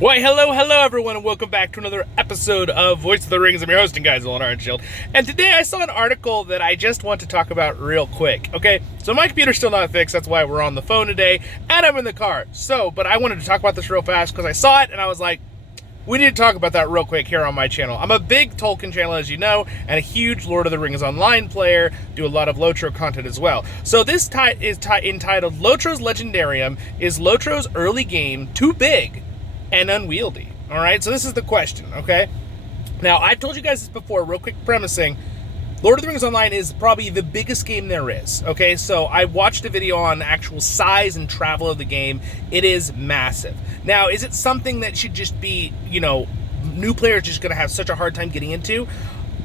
Why, hello everyone, and welcome back to another episode of Voice of the Rings. I'm your hosting, guys, Zollin Ironshield. And today I saw an article that I just want to talk about real quick, okay? So my computer's still not fixed, that's why we're on the phone today, and I'm in the car. But I wanted to talk about this real fast because I saw it and I was like, we need to talk about that real quick here on my channel. I'm a big Tolkien channel, as you know, and a huge Lord of the Rings Online player, do a lot of LOTRO content as well. So this is entitled LOTRO's Legendarium Is LOTRO's Early Game Too Big and Unwieldy? All right, so this is the question, okay? Now, I've told you guys this before, real quick premising. Lord of the Rings Online is probably the biggest game there is, okay? So I watched a video on the actual size and travel of the game. It is massive. Now, is it something that should just be, new players just going to have such a hard time getting into?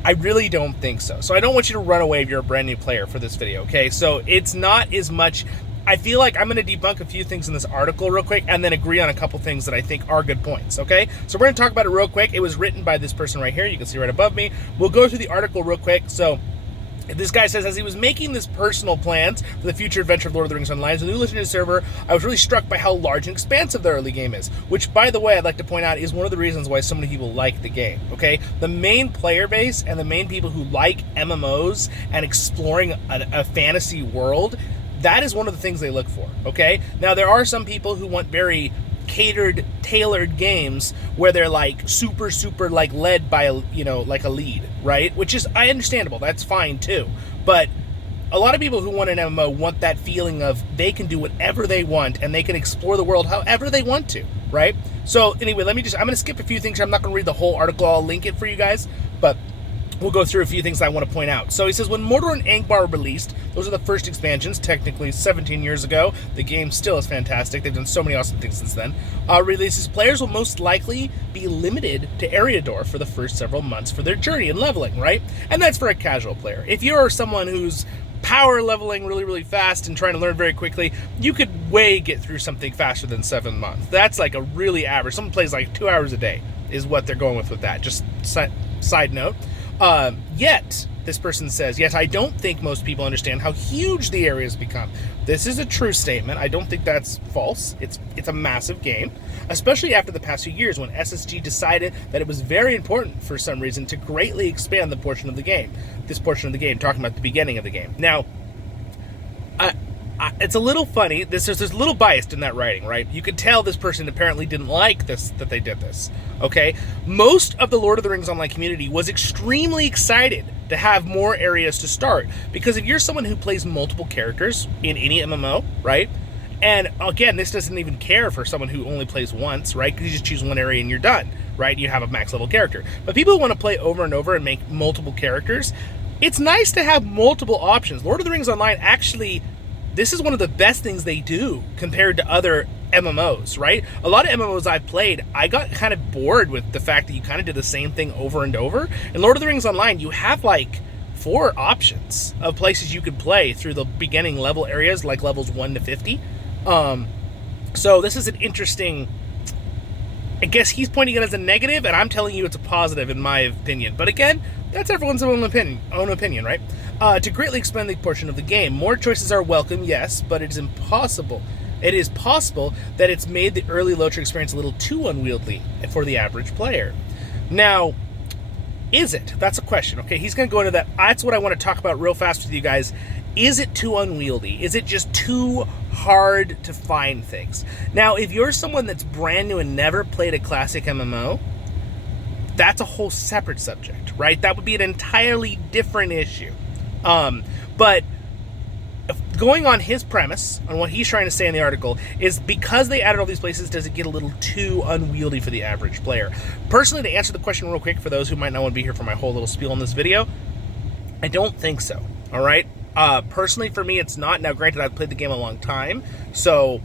I really don't think so. So I don't want you to run away if you're a brand new player for this video, okay? So it's not as much. I feel like I'm going to debunk a few things in this article real quick and then agree on a couple things that I think are good points, okay? So we're going to talk about it real quick. It was written by this person right here. You can see right above me. We'll go through the article real quick. So this guy says, as he was making this personal plans for the future adventure of Lord of the Rings Online as a new Legendary server, I was really struck by how large and expansive the early game is, which, by the way, I'd like to point out is one of the reasons why so many people like the game, okay? The main player base and the main people who like MMOs and exploring a fantasy world, that is one of the things they look for, okay? Now, there are some people who want very catered, tailored games where they're like super like led by like a lead, right? Which is understandable. That's fine too. But a lot of people who want an MMO want that feeling of they can do whatever they want and they can explore the world however they want to, right? So anyway, I'm going to skip a few things. I'm not going to read the whole article. I'll link it for you guys, but we'll go through a few things I want to point out. So he says, when Mordor and Angmar were released, those are the first expansions, technically 17 years ago. The game still is fantastic. They've done so many awesome things since then. Releases, players will most likely be limited to Eriador for the first several months for their journey and leveling, right? And that's for a casual player. If you're someone who's power leveling really fast and trying to learn very quickly, you could get through something faster than 7 months. That's like a really average. Someone plays like 2 hours a day is what they're going with that. Just side note. Yet, this person says, yet I don't think most people understand how huge the area has become. This is a true statement. I don't think that's false. It's a massive game, especially after the past few years when SSG decided that it was very important for some reason to greatly expand the portion of the game. This portion of the game, talking about the beginning of the game. Now, it's a little funny. There's a little biased in that writing, right? You could tell this person apparently didn't like this, that they did this, okay? Most of the Lord of the Rings Online community was extremely excited to have more areas to start, because if you're someone who plays multiple characters in any MMO, right? And again, this doesn't even care for someone who only plays once, right? Because you just choose one area and you're done, right? You have a max level character. But people who want to play over and over and make multiple characters, it's nice to have multiple options. Lord of the Rings Online actually, this is one of the best things they do compared to other MMOs, right? A lot of MMOs I've played, I got kind of bored with the fact that you kind of did the same thing over and over. In Lord of the Rings Online, you have like 4 options of places you could play through the beginning level areas, like levels 1 to 50. So this is an interesting, I guess he's pointing it as a negative, and I'm telling you it's a positive in my opinion. But again, that's everyone's own opinion, right? To greatly expand the portion of the game, more choices are welcome, yes, but it is impossible. It is possible that it's made the early LOTRO experience a little too unwieldy for the average player. Now, is it? That's a question, okay? He's going to go into that. That's what I want to talk about real fast with you guys. Is it too unwieldy? Is it just too hard to find things? Now, if you're someone that's brand new and never played a classic MMO, that's a whole separate subject, right? That would be an entirely different issue. But going on his premise, on what he's trying to say in the article, is because they added all these places, does it get a little too unwieldy for the average player? Personally, to answer the question real quick, for those who might not want to be here for my whole little spiel on this video, I don't think so, all right? Personally, for me, it's not. Now, granted, I've played the game a long time, so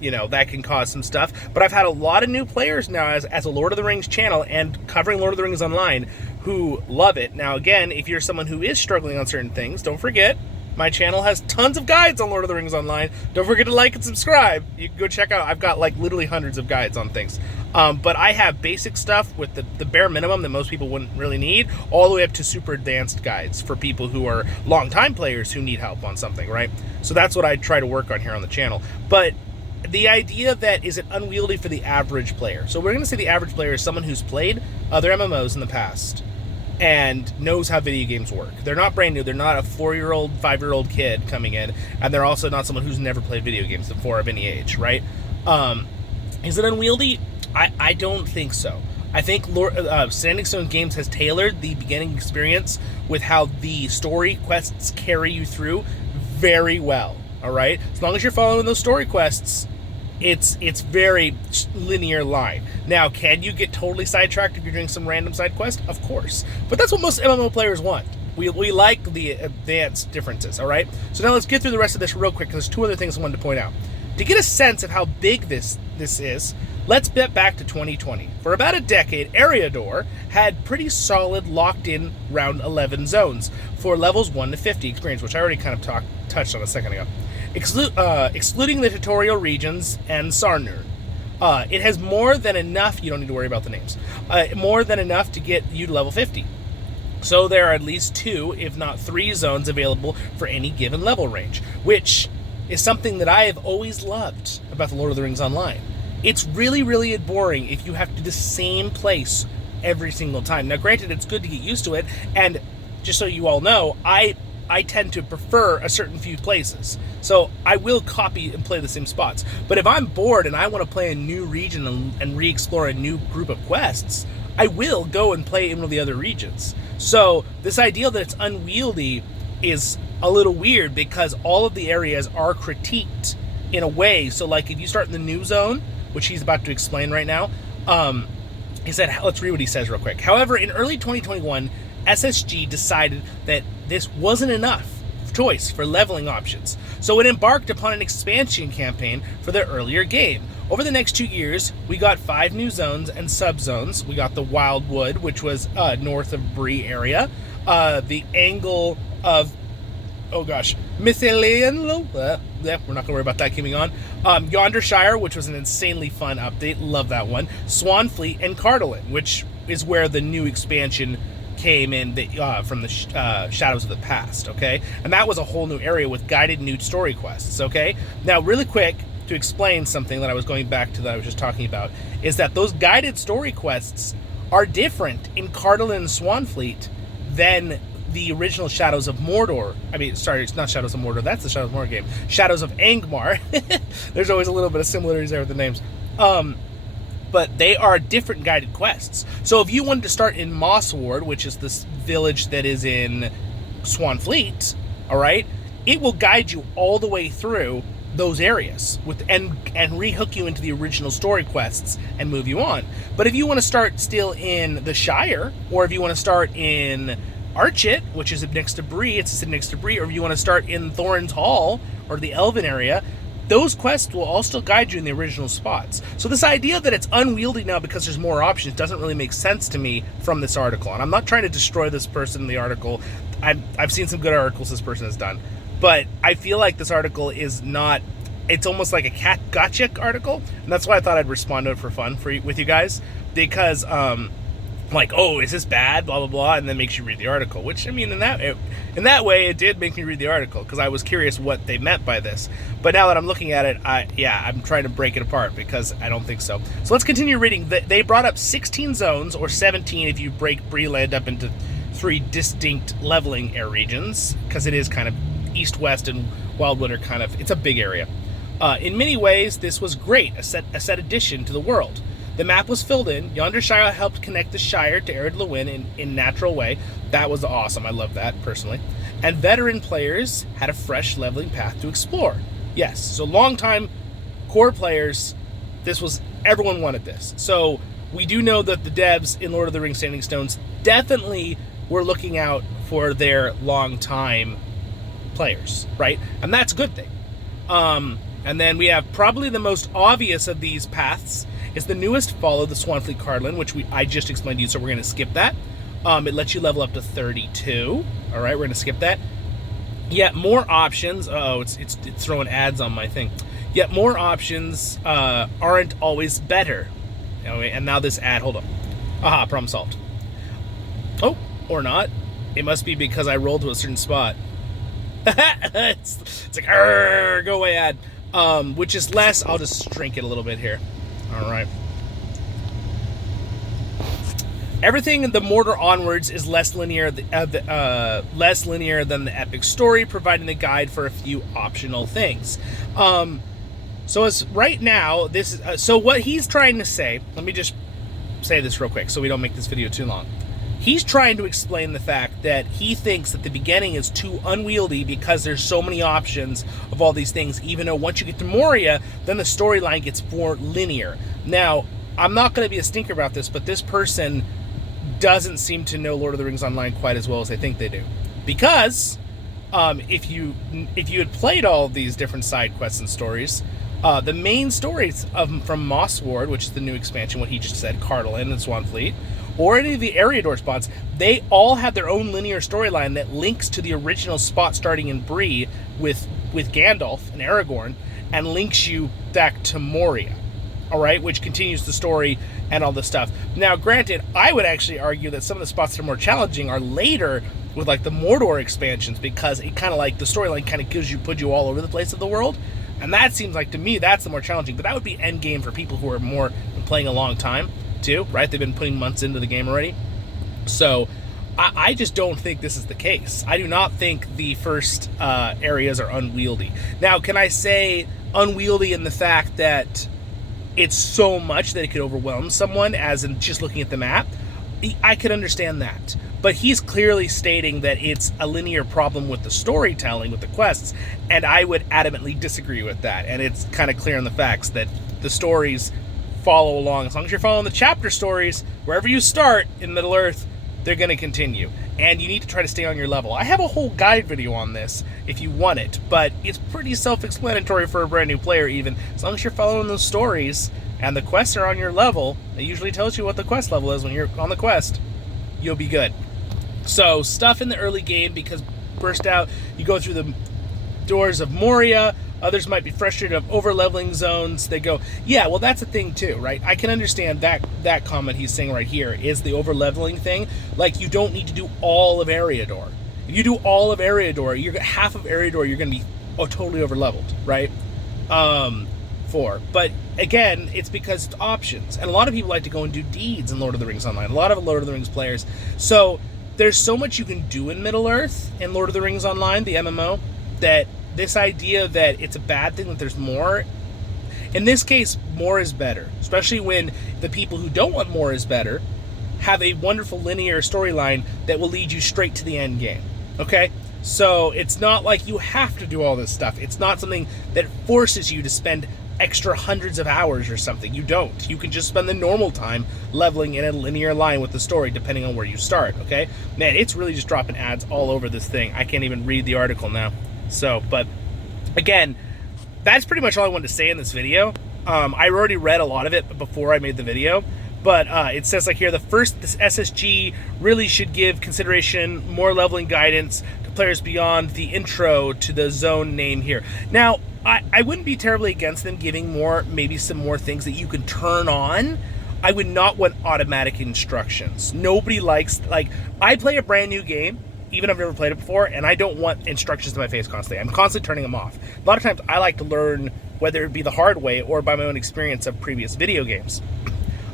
that can cause some stuff. But I've had a lot of new players now as a Lord of the Rings channel and covering Lord of the Rings Online who love it. Now, again, if you're someone who is struggling on certain things, don't forget, my channel has tons of guides on Lord of the Rings Online. Don't forget to like and subscribe. You can go check out, I've got like literally hundreds of guides on things. But I have basic stuff with the bare minimum that most people wouldn't really need, all the way up to super advanced guides for people who are long-time players who need help on something, right? So that's what I try to work on here on the channel. But the idea that is it unwieldy for the average player. So we're going to say the average player is someone who's played other MMOs in the past and knows how video games work. They're not brand new. They're not a 4-year-old, 5-year-old kid coming in, and they're also not someone who's never played video games before of any age, right? Is it unwieldy? I don't think so. I think Standing Stone Games has tailored the beginning experience with how the story quests carry you through very well, all right? As long as you're following those story quests, it's very linear line. Now, can you get totally sidetracked if you're doing some random side quest? Of course. But that's what most MMO players want. We like the advanced differences, all right? So now let's get through the rest of this real quick, because there's 2 other things I wanted to point out. To get a sense of how big this is, let's get back to 2020. For about a decade, Eriador had pretty solid locked-in round 11 zones for levels 1 to 50 experience, which I already kind of touched on a second ago. Excluding the tutorial regions and Sarnur. It has more than enough, you don't need to worry about the names, more than enough to get you to level 50. So there are at least 2, if not 3 zones available for any given level range, which is something that I have always loved about the Lord of the Rings Online. It's really, really boring if you have to do the same place every single time. Now, granted, it's good to get used to it, and just so you all know, I tend to prefer a certain few places. So I will copy and play the same spots. But if I'm bored and I want to play a new region and re-explore a new group of quests, I will go and play in one of the other regions. So this idea that it's unwieldy is a little weird, because all of the areas are critiqued in a way. So like if you start in the new zone, which he's about to explain right now, he said, let's read what he says real quick. However, in early 2021, SSG decided that this wasn't enough choice for leveling options, so it embarked upon an expansion campaign for their earlier game. Over the next 2 years, we got 5 new zones and subzones. We got the Wildwood, which was north of Bree area, the Angle of Mythilian, we're not going to worry about that keeping on. Yondershire, which was an insanely fun update, love that one. Swanfleet and Cardalin, which is where the new expansion came in from the Shadows of the Past, okay? And that was a whole new area with guided new story quests, okay? Now, really quick, to explain something that I was going back to that I was just talking about, is that those guided story quests are different in Cardalin and Swanfleet than the original Shadows of Mordor. It's not Shadows of Mordor, that's the Shadows of Mordor game. Shadows of Angmar. There's always a little bit of similarities there with the names. But they are different guided quests. So if you wanted to start in Mossward, which is this village that is in Swanfleet, all right, it will guide you all the way through those areas and rehook you into the original story quests and move you on. But if you want to start still in the Shire, or if you want to start in Archit, which is next to Bree, or if you want to start in Thorin's Hall or the Elven area, those quests will all still guide you in the original spots. So this idea that it's unwieldy now because there's more options doesn't really make sense to me from this article. And I'm not trying to destroy this person in the article. I've seen some good articles this person has done. But I feel like this article is not... It's almost like a gotcha article. And that's why I thought I'd respond to it for fun with you guys. Because... like, oh, is this bad, blah, blah, blah, and then makes you read the article, which, in that way, it did make me read the article, because I was curious what they meant by this. But now that I'm looking at it, I'm trying to break it apart, because I don't think so. So let's continue reading. They brought up 16 zones, or 17 if you break Breeland up into 3 distinct leveling air regions, because it is kind of east-west and Wildwood are kind of, it's a big area. In many ways, this was great, a set addition to the world. The map was filled in. Yondershire helped connect the Shire to Ered Luin in natural way. That was awesome. I love that, personally. And veteran players had a fresh leveling path to explore. Yes, so long-time core players, everyone wanted this. So we do know that the devs in Lord of the Rings Standing Stones definitely were looking out for their long-time players, right? And that's a good thing. And then we have probably the most obvious of these paths is the newest follow, the Swanfleet Cardalin, which I just explained to you, so we're going to skip that. It lets you level up to 32. All right, we're going to skip that. Yet more options. It's throwing ads on my thing. Yet more options aren't always better. Anyway, and now this ad. Hold on. Aha, problem solved. Oh, or not. It must be because I rolled to a certain spot. It's like, go away, ad. which is less. I'll just shrink it a little bit here. All right. Everything in the Mortar onwards is less linear than the epic story, providing a guide for a few optional things. So as right now, this is so what he's trying to say. Let me just say this real quick, so we don't make this video too long. He's trying to explain the fact that he thinks that the beginning is too unwieldy because there's so many options of all these things, even though once you get to Moria, then the storyline gets more linear. Now, I'm not going to be a stinker about this, but this person doesn't seem to know Lord of the Rings Online quite as well as they think they do. Because if you had played all of these different side quests and stories, the main stories from Mossward, which is the new expansion, what he just said, Cardolan and Swanfleet, or any of the Eriador spots, they all have their own linear storyline that links to the original spot starting in Bree with Gandalf and Aragorn, and links you back to Moria, all right, which continues the story and all this stuff. Now, granted, I would actually argue that some of the spots that are more challenging are later with like the Mordor expansions, because it kind of like the storyline kind of puts you all over the place of the world, and that seems like to me that's the more challenging. But that would be end game for people who are more playing a long time too, right? They've been putting months into the game already. So I just don't think this is the case. I do not think the first areas are unwieldy. Now, can I say unwieldy in the fact that it's so much that it could overwhelm someone, as in just looking at the map? I could understand that. But he's clearly stating that it's a linear problem with the storytelling, with the quests, and I would adamantly disagree with that. And it's kind of clear in the facts that the stories follow along. As long as you're following the chapter stories, wherever you start in Middle-earth, they're going to continue. And you need to try to stay on your level. I have a whole guide video on this if you want it, but it's pretty self-explanatory for a brand new player even. As long as you're following those stories and the quests are on your level, it usually tells you what the quest level is when you're on the quest, you'll be good. So, stuff in the early game, because burst out, you go through the doors of Moria. Others might be frustrated of over-leveling zones. They go, yeah, well, that's a thing too, right? I can understand that comment he's saying right here is the over-leveling thing. Like, you don't need to do all of Eriador. If you do all of Eriador, half of Eriador, you're going to be totally over-leveled, right? But again, it's because it's options. And a lot of people like to go and do deeds in Lord of the Rings Online. A lot of Lord of the Rings players. So there's so much you can do in Middle-earth in Lord of the Rings Online, the MMO, that this idea that it's a bad thing that there's more, in this case, more is better. Especially when the people who don't want more is better have a wonderful linear storyline that will lead you straight to the end game. Okay? So it's not like you have to do all this stuff. It's not something that forces you to spend extra hundreds of hours or something. You don't. You can just spend the normal time leveling in a linear line with the story depending on where you start, okay? Man, it's really just dropping ads all over this thing. I can't even read the article now. So, but again, that's pretty much all I wanted to say in this video. I already read a lot of it before I made the video, but it says like here, this SSG really should give consideration more leveling guidance to players beyond the intro to the zone name here. Now, I wouldn't be terribly against them giving maybe some more things that you can turn on. I would not want automatic instructions. Nobody likes, like, I play a brand new game, even if I've never played it before, and I don't want instructions to my face constantly. I'm constantly turning them off. A lot of times I like to learn, whether it be the hard way or by my own experience of previous video games.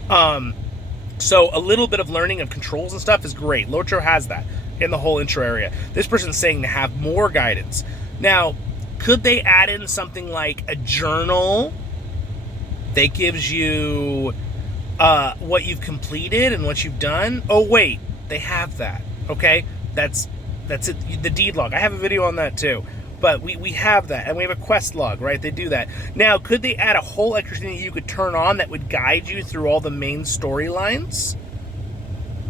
So a little bit of learning of controls and stuff is great. LOTRO has that in the whole intro area. This person's saying to have more guidance. Now, could they add in something like a journal that gives you what you've completed and what you've done? Oh, wait, they have that. Okay, that's it. The deed log. I have a video on that too. But we have that, and we have a quest log, right? They do that. Now, could they add a whole extra thing that you could turn on that would guide you through all the main storylines?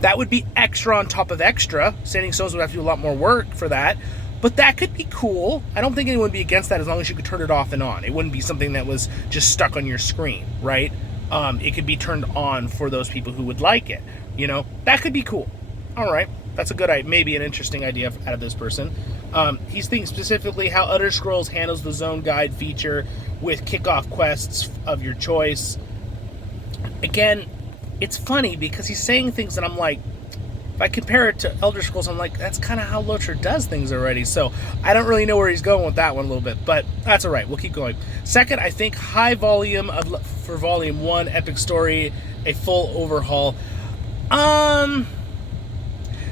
That would be extra on top of extra. Standing Stones would have to do a lot more work for that. But that could be cool. I don't think anyone would be against that as long as you could turn it off and on. It wouldn't be something that was just stuck on your screen, right? It could be turned on for those people who would like it. You know, that could be cool. All right. That's a good idea, maybe an interesting idea out of this person. He's thinking specifically how Elder Scrolls handles the zone guide feature with kickoff quests of your choice. Again, it's funny because he's saying things that I'm like, if I compare it to Elder Scrolls, I'm like, that's kind of how LOTRO does things already. So I don't really know where he's going with that one a little bit, but that's all right. We'll keep going. Second, I think high volume for Volume 1, Epic Story, a full overhaul.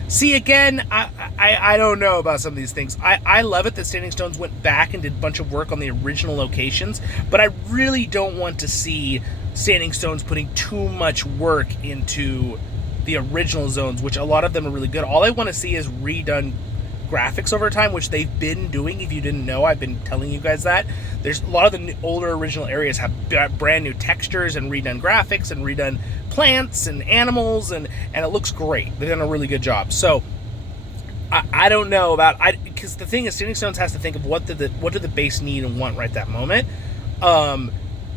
See, again, I don't know about some of these things. I love it that Standing Stones went back and did a bunch of work on the original locations, but I really don't want to see Standing Stones putting too much work into the original zones, which a lot of them are really good. All I want to see is redone graphics over time, which they've been doing. If you didn't know, I've been telling you guys that. There's a lot of the older original areas have brand new textures and redone graphics and redone plants and animals, and it looks great. They've done a really good job. So I don't know about, because the thing is, Standing Stones has to think of what do the base need and want right that moment.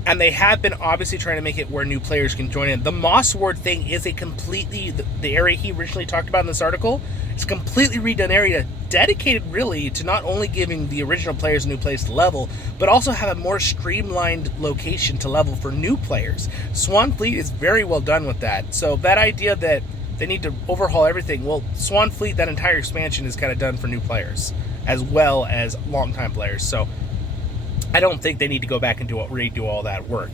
And they have been obviously trying to make it where new players can join in. The Moss Ward thing is a completely, the area he originally talked about in this article, it's a completely redone area dedicated really to not only giving the original players a new place to level, but also have a more streamlined location to level for new players. Swanfleet is very well done with that. So that idea that they need to overhaul everything, well, Swanfleet, that entire expansion is kind of done for new players as well as longtime players. So I don't think they need to go back and redo all that work.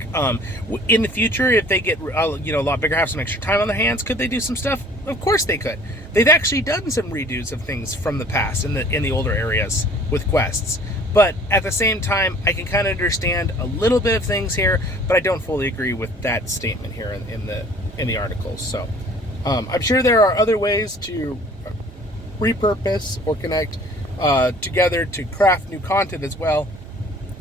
In the future, if they get a lot bigger, have some extra time on their hands, could they do some stuff? Of course they could. They've actually done some redos of things from the past in the older areas with quests. But at the same time, I can kind of understand a little bit of things here, but I don't fully agree with that statement here in the articles. So I'm sure there are other ways to repurpose or connect together to craft new content as well.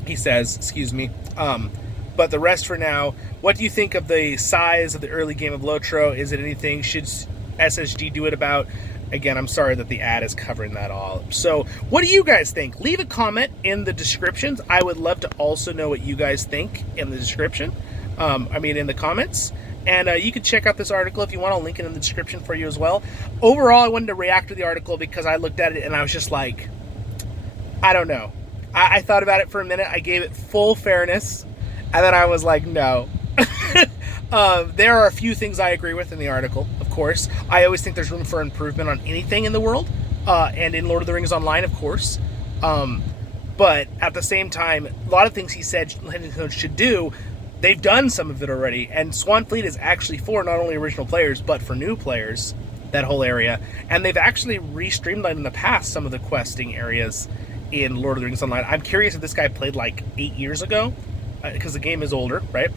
He says, excuse me. But the rest for now, what do you think of the size of the early game of LOTRO? Is it anything? Should SSG do it about? Again, I'm sorry that the ad is covering that all. So what do you guys think? Leave a comment in the descriptions. I would love to also know what you guys think in the description. In the comments. And you can check out this article if you want. I'll link it in the description for you as well. Overall, I wanted to react to the article because I looked at it and I was just like, I don't know. I thought about it for a minute. I gave it full fairness, and then I was like, no. There are a few things I agree with in the article, of course. I always think there's room for improvement on anything in the world, and in Lord of the Rings Online, of course. But at the same time, a lot of things he said should do, they've done some of it already, and Swanfleet is actually for not only original players, but for new players, that whole area. And they've actually re-streamlined in the past some of the questing areas in Lord of the Rings Online. I'm curious if this guy played like 8 years ago, because the game is older, right?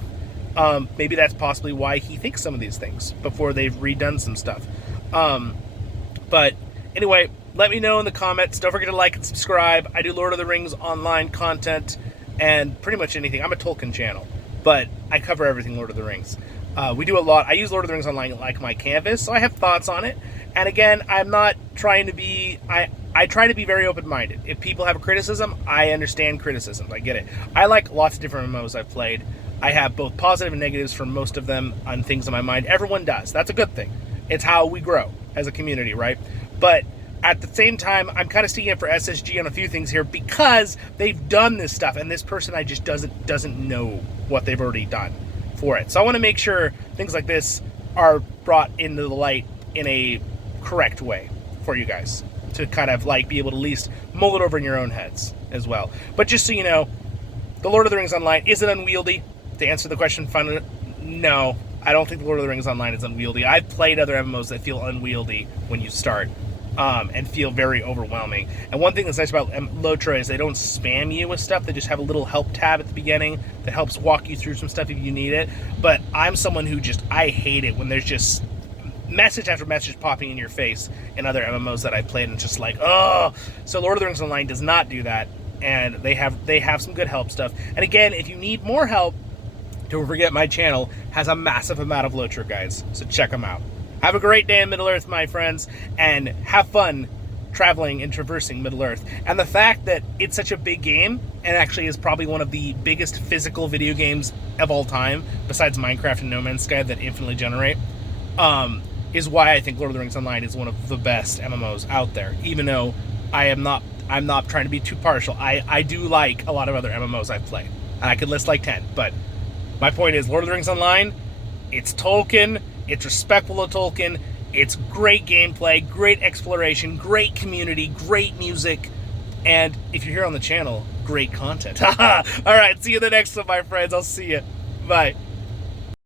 Maybe that's possibly why he thinks some of these things before they've redone some stuff. But anyway, let me know in the comments. Don't forget to like and subscribe. I do Lord of the Rings Online content and pretty much anything. I'm a Tolkien channel, but I cover everything Lord of the Rings. We do a lot. I use Lord of the Rings Online like my canvas, so I have thoughts on it. And again, I'm not trying to be... I try to be very open-minded. If people have a criticism, I understand criticisms. I get it. I like lots of different MMOs I've played. I have both positive and negatives for most of them on things in my mind. Everyone does. That's a good thing. It's how we grow as a community, right? But at the same time, I'm kind of sticking up for SSG on a few things here because they've done this stuff, and this person I just doesn't know what they've already done for it. So I want to make sure things like this are brought into the light in a correct way for you guys, to kind of like be able to at least mull it over in your own heads as well. But just so you know, the Lord of the Rings Online, is it unwieldy? To answer the question, no. I don't think the Lord of the Rings Online is unwieldy. I've played other MMOs that feel unwieldy when you start, and feel very overwhelming. And one thing that's nice about LOTRO is they don't spam you with stuff. They just have a little help tab at the beginning that helps walk you through some stuff if you need it. But I'm someone who I hate it when there's just message after message popping in your face in other MMOs that I've played, and it's just like, oh. So Lord of the Rings Online does not do that, and they have some good help stuff. And again, if you need more help, don't forget my channel has a massive amount of LOTRO guides, so check them out. Have a great day in Middle-earth, my friends, and have fun traveling and traversing Middle-earth. And the fact that it's such a big game, and actually is probably one of the biggest physical video games of all time, besides Minecraft and No Man's Sky that infinitely generate, is why I think Lord of the Rings Online is one of the best MMOs out there. Even though I'm not trying to be too partial. I do like a lot of other MMOs I've played, and I could list like 10. But my point is, Lord of the Rings Online, it's Tolkien, it's respectful of Tolkien, It's great gameplay, great exploration, great community, great music, and if you're here on the channel, great content. All right, see you in the next one, my friends. I'll see you. Bye.